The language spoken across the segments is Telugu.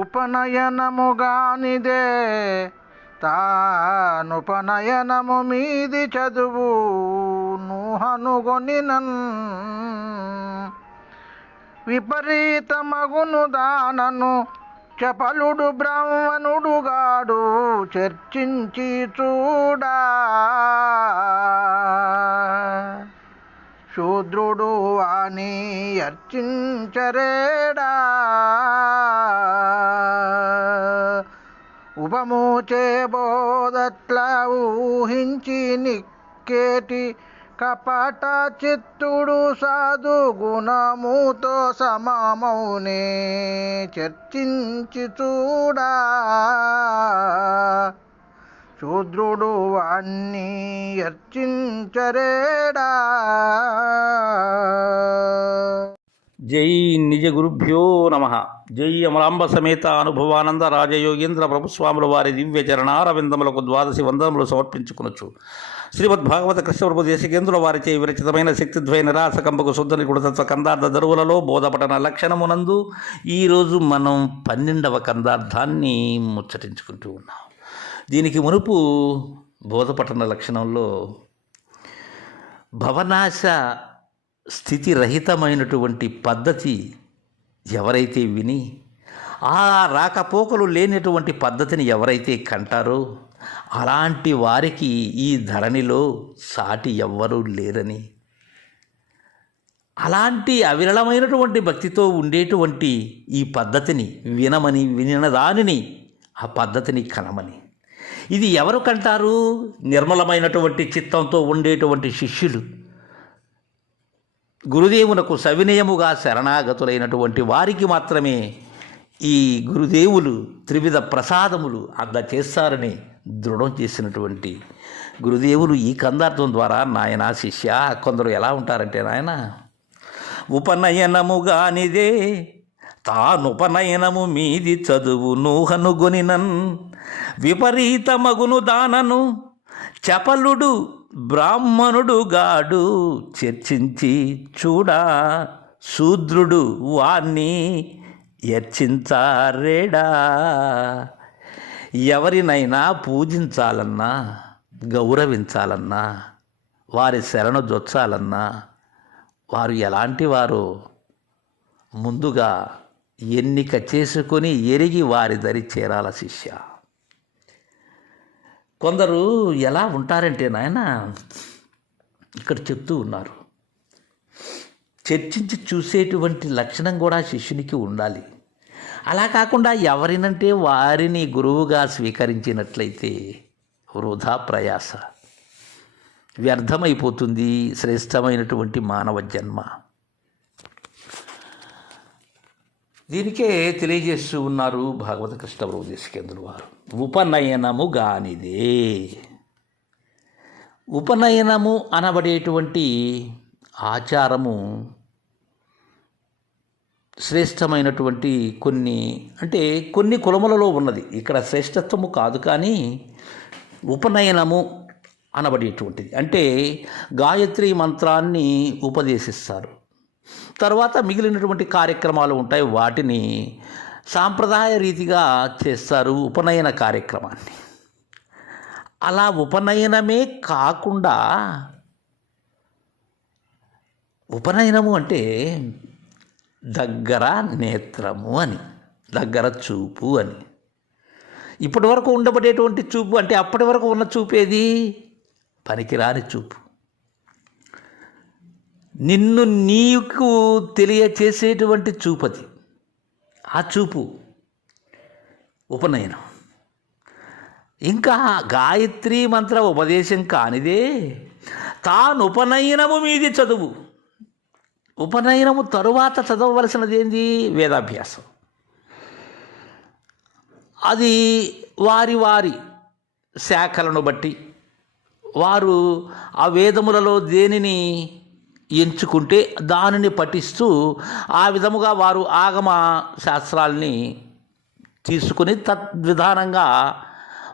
ఉపనయనముగానిదే. తానుపనయనము మీది చదువు నుహనుగొనినన్ విపరీతమగును దానను చపలుడు బ్రాహ్మణుడుగాడు చర్చించి చూడా. శూద్రుడు వాణి అర్చించరేడా. ఉపమూచే బోధట్ల ఊహించి నిక్కేటి కపట చిత్తుడు సాధు గుణముతో సమమౌనే చర్చించి చూడా శూద్రుడు వాణ్ణి అర్చించరేడా జై నిజ గురుభ్యో నమ. జై అమరాంబ సమేత అనుభవానంద రాజయోగేంద్ర ప్రభుస్వాముల వారి దివ్య చరణారవిందములకు ద్వాదశి వందనములు సమర్పించుకునొచ్చు. శ్రీమద్ భాగవత కృష్ణప్రభు దేశికేంద్రుల వారిచే విరచితమైన శక్తిద్వయ నిరాశకంపకు శుద్ధ నిగుణతత్వ కందార్థ దరువులలో బోధపఠన లక్షణమునందు ఈరోజు మనం పన్నెండవ కందార్థాన్ని ముచ్చటించుకుంటూ ఉన్నాం. దీనికి మునుపు బోధపఠన లక్షణంలో భవనాశ స్థితి రహితమైనటువంటి పద్ధతి ఎవరైతే విని ఆ రాకపోకలు లేనటువంటి పద్ధతిని ఎవరైతే కంటారో అలాంటి వారికి ఈ ధరణిలో సాటి ఎవ్వరూ లేరని. అలాంటి అవిరళమైనటువంటి భక్తితో ఉండేటువంటి ఈ పద్ధతిని వినమని వినదానిని ఆ పద్ధతిని కనమని. ఇది ఎవరు కంటారు? నిర్మలమైనటువంటి చిత్తంతో ఉండేటువంటి శిష్యులు. గురుదేవునకు సవినయముగా శరణాగతులైనటువంటి వారికి మాత్రమే ఈ గురుదేవులు త్రివిధ ప్రసాదములు అందచేస్తారని దృఢం చేసినటువంటి గురుదేవులు ఈ కందార్థం ద్వారా నాయన శిష్య కొందరు ఎలా ఉంటారంటే నాయన ఉపనయనముగానిదే తానుపనయనము మీది చదువు నూహనుగొనినన్ విపరీతమగును దానను చపలుడు బ్రాహ్మణుడు గాడు చర్చించి చూడా శూద్రుడు వాణ్ణి ఎర్చించారేడా ఎవరినైనా పూజించాలన్నా గౌరవించాలన్నా వారి శరణు జొచ్చాలన్నా వారు ఎలాంటి వారు ముందుగా ఎన్నిక చేసుకొని ఎరిగి వారి దరి చేరాల శిష్య. కొందరు ఎలా ఉంటారంటే నాయన ఇక్కడ చెప్తూ ఉన్నారు. చర్చించి చూసేటువంటి లక్షణం కూడా శిష్యునికి ఉండాలి. అలా కాకుండా ఎవరినంటే వారిని గురువుగా స్వీకరించినట్లయితే వృధా ప్రయాస. వ్యర్థమైపోతుంది శ్రేష్టమైనటువంటి మానవ జన్మ. దీనికే తెలియజేస్తూ ఉన్నారు భాగవత కృష్ణ దేశికేంద్రులు వారు. ఉపనయనము గానిదే. ఉపనయనము అనబడేటువంటి ఆచారము శ్రేష్టమైనటువంటి కొన్ని అంటే కొన్ని కులములలో ఉన్నది. ఇక్కడ శ్రేష్టత్వము కాదు కానీ ఉపనయనము అనబడేటువంటిది. అంటే గాయత్రి మంత్రాన్ని ఉపదేశిస్తారు. తర్వాత మిగిలినటువంటి కార్యక్రమాలు ఉంటాయి. వాటిని సాంప్రదాయ రీతిగా చేస్తారు ఉపనయన కార్యక్రమాన్ని. అలా ఉపనయనమే కాకుండా ఉపనయనము అంటే దగ్గర నేత్రము అని దగ్గర చూపు అని. ఇప్పటి వరకు ఉండబడేటువంటి చూపు అంటే అప్పటి వరకు ఉన్న చూపేది? పనికిరాని చూపు. నిన్ను నీకు తెలియచేసేటువంటి చూపది. ఆ చూపు ఉపనయనం. ఇంకా గాయత్రి మంత్ర ఉపదేశం కానిదే తాను ఉపనయనము మీది చదువు. ఉపనయనము తరువాత చదవవలసినది ఏంది వేదాభ్యాసం. అది వారి వారి శాఖలను బట్టి వారు ఆ వేదములలో దేనిని ఎంచుకుంటే దానిని పఠిస్తూ ఆ విధముగా వారు ఆగమ శాస్త్రాల్ని తీసుకుని తద్విధానంగా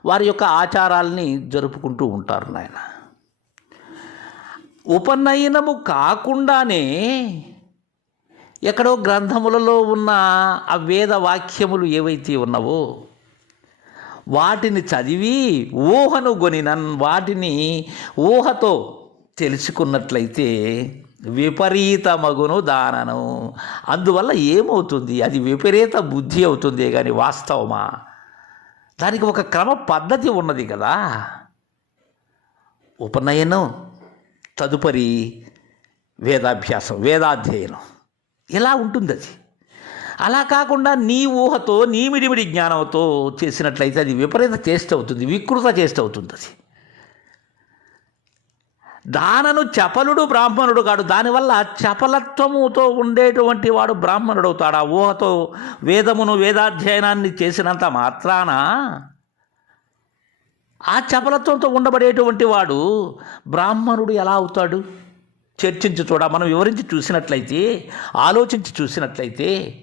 వారి యొక్క ఆచారాల్ని జరుపుకుంటూ ఉంటారు నాయన. ఉపనయనము కాకుండానే ఎక్కడో గ్రంథములలో ఉన్న ఆ వేద వాక్యములు ఏవైతే ఉన్నావో వాటిని చదివి ఊహను గొనినన్ వాటిని ఊహతో తెలుసుకున్నట్లయితే విపరీతమగును దానను. అందువల్ల ఏమవుతుంది? అది విపరీత బుద్ధి అవుతుంది కానీ వాస్తవమా? దానికి ఒక క్రమ పద్ధతి ఉన్నది కదా. ఉపనయనం తదుపరి వేదాభ్యాసం వేదాధ్యయనం. ఇలా ఉంటుంది అది అలా కాకుండా నీ ఊహతో నీ మిడిమిడి జ్ఞానంతో చేసినట్లయితే అది విపరీత చేష్ట అవుతుంది వికృత చేష్ట అవుతుంది అది దానను చపలుడు బ్రాహ్మణుడు కాడు. దానివల్ల చపలత్వముతో ఉండేటువంటి వాడు బ్రాహ్మణుడు అవుతాడు ఆ ఊహతో వేదమును వేదాధ్యయనాన్ని చేసినంత మాత్రాన ఆ చపలత్వంతో ఉండబడేటువంటి వాడు బ్రాహ్మణుడు ఎలా అవుతాడు? చర్చించి చూడ. మనం వివరించి చూసినట్లయితే ఆలోచించి చూసినట్లయితే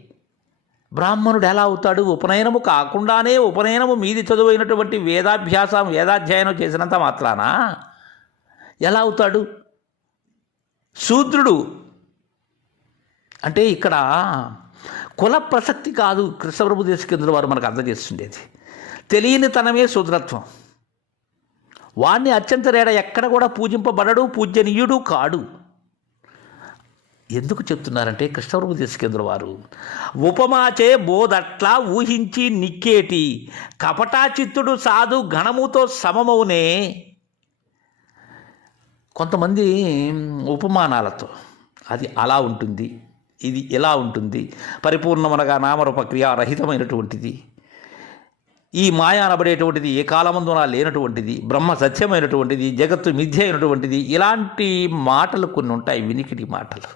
బ్రాహ్మణుడు ఎలా అవుతాడు? ఉపనయనము కాకుండానే ఉపనయనము మీది చదువైనటువంటి వేదాభ్యాసం వేదాధ్యయనం చేసినంత మాత్రానా ఎలా అవుతాడు? శూద్రుడు అంటే ఇక్కడ కుల ప్రసక్తి కాదు. కృష్ణప్రభు దేశకేంద్రుల వారు మనకు అందజేస్తుండేది తెలియని తనమే శూద్రత్వం. వాణ్ణి అత్యంతరేడ ఎక్కడ కూడా పూజింపబడడు పూజనీయుడు కాడు. ఎందుకు చెప్తున్నారంటే కృష్ణప్రభు దేశకేంద్ర వారు ఉపమాచే బోధట్లా ఊహించి నిక్కేటి కపటాచిత్తుడు సాధు గణముతో సమమవునే కొంతమంది ఉపమానాలతో అది అలా ఉంటుంది ఇది ఇలా ఉంటుంది పరిపూర్ణమనగా నామరూప రహితమైనటువంటిది ఈ మాయ అనబడేటువంటిది ఏ కాలమందున లేనటువంటిది బ్రహ్మ సత్యమైనటువంటిది జగత్తు మిథ్య అయినటువంటిది ఇలాంటి మాటలు కొన్ని ఉంటాయి వినికిడి మాటలు.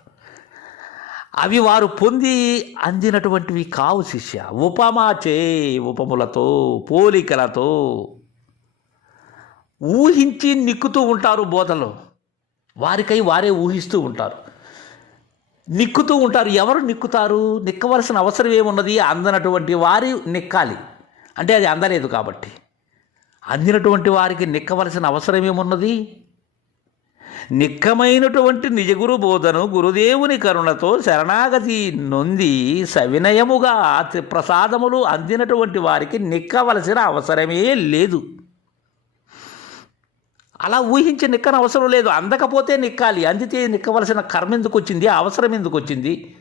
అవి వారు పొంది అందినటువంటివి కావు శిష్య. ఉపమాచే ఉపములతో పోలికలతో ఊహించి నిక్కుతూ ఉంటారు బోధలో. వారికై వారే ఊహిస్తూ ఉంటారు. నిక్కుతూ ఉంటారు. ఎవరు నిక్కుతారు? నిక్కవలసిన అవసరం ఏమున్నది? అందనటువంటి వారి నిక్కాలి. అంటే అది అందలేదు కాబట్టి. అందినటువంటి వారికి నిక్కవలసిన అవసరం ఏమున్నది? నిక్కమైనటువంటి నిజగురు బోధను గురుదేవుని కరుణతో శరణాగతి నొంది సవినయముగా ప్రసాదములు అందినటువంటి వారికి నిక్కవలసిన అవసరమే లేదు. అలా ఊహించి నిక్కన అవసరం లేదు. అందకపోతే నిక్కాలి. అందితే నిక్కవలసిన కర్మ ఎందుకు వచ్చింది? అవసరం ఎందుకు వచ్చింది?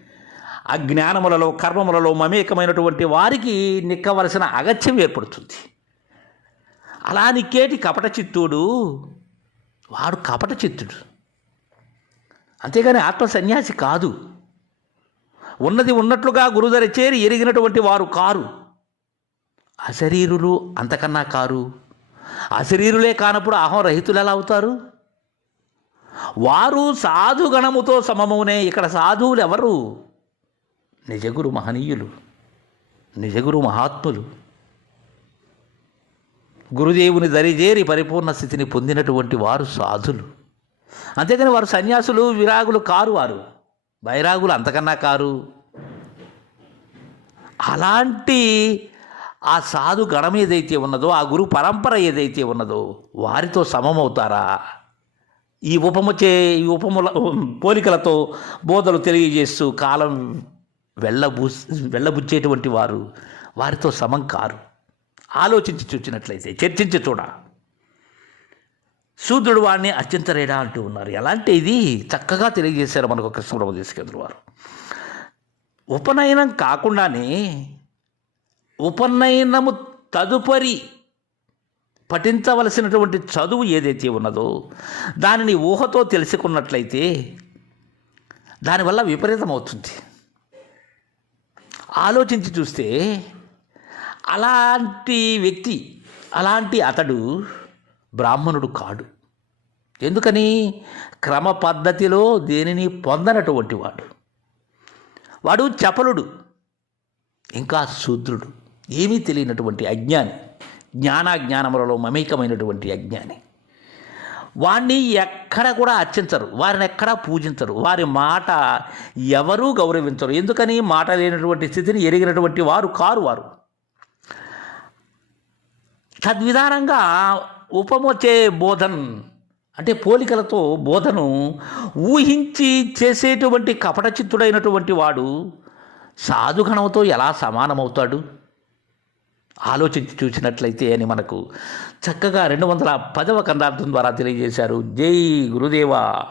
అజ్ఞానములలో కర్మములలో మమేకమైనటువంటి వారికి నిక్కవలసిన అగత్యం ఏర్పడుతుంది. అలా నిక్కేటి కపట చిత్తుడు వాడు కపట చిత్తుడు. అంతేగాని ఆత్మ సన్యాసి కాదు. ఉన్నది ఉన్నట్లుగా గురుదర చేరి ఎరిగినటువంటి వారు కారు. అశరీరులు అంతకన్నా కారు. అశరీరులే కానప్పుడు అహం రహితులు ఎలా అవుతారు? వారు సాధుగణముతో సమమునే ఇక్కడ సాధువులు ఎవరు? నిజగురు మహనీయులు నిజగురు మహాత్ములు. గురుదేవుని దరిజేరి పరిపూర్ణ స్థితిని పొందినటువంటి వారు సాధులు. అంతేకాని వారు సన్యాసులు విరాగులు కారు వారు. బైరాగులు అంతకన్నా కారు. అలాంటి ఆ సాధు గణం ఏదైతే ఉన్నదో ఆ గురు పరంపర ఏదైతే ఉన్నదో వారితో సమమవుతారా? ఈ ఉపమచే ఈ ఉపముల పోలికలతో బోధలు తెలియజేస్తూ కాలం వెళ్ళబూ వెళ్ళబుచ్చేటువంటి వారు వారితో సమం కారు. ఆలోచించి చూచినట్లయితే చర్చించి చూడ. శూద్రుడు వాడిని అత్యంతరేడా అంటూ ఉన్నారు. ఎలాంటి ఇది? చక్కగా తెలియజేశారు మనకు కృష్ణప్రభు తీసుకెళ్ళిన వారు. ఉపనయనం కాకుండానే ఉపనయనము తదుపరి పఠించవలసినటువంటి చదువు ఏదైతే ఉన్నదో దానిని ఊహతో తెలుసుకున్నట్లయితే దానివల్ల విపరీతం అవుతుంది ఆలోచించి చూస్తే అలాంటి వ్యక్తి అలాంటి అతడు బ్రాహ్మణుడు కాడు. ఎందుకని? క్రమ పద్ధతిలో దేనిని పొందనటువంటి వాడు. వాడు చపలుడు ఇంకా శూద్రుడు. ఏమీ తెలియనటువంటి అజ్ఞాని జ్ఞానాజ్ఞానములలో మమేకమైనటువంటి అజ్ఞాని. వాణ్ణి ఎక్కడ కూడా అర్చించరు వారిని ఎక్కడా పూజించరు వారి మాట ఎవరూ గౌరవించరు. ఎందుకని? మాట లేనటువంటి స్థితిని ఎరిగినటువంటి వారు కారు వారు. తద్విధానంగా ఉపమోచే బోధన్ అంటే పోలికలతో బోధను ఊహించి చేసేటువంటి కపట చిత్తుడైనటువంటి వాడు సాధుగణంతో ఎలా సమానమవుతాడు? ఆలోచించి చూసినట్లయితే అని మనకు చక్కగా రెండు వందల పదవ కందార్థం ద్వారా తెలియజేశారు. జై గురుదేవా.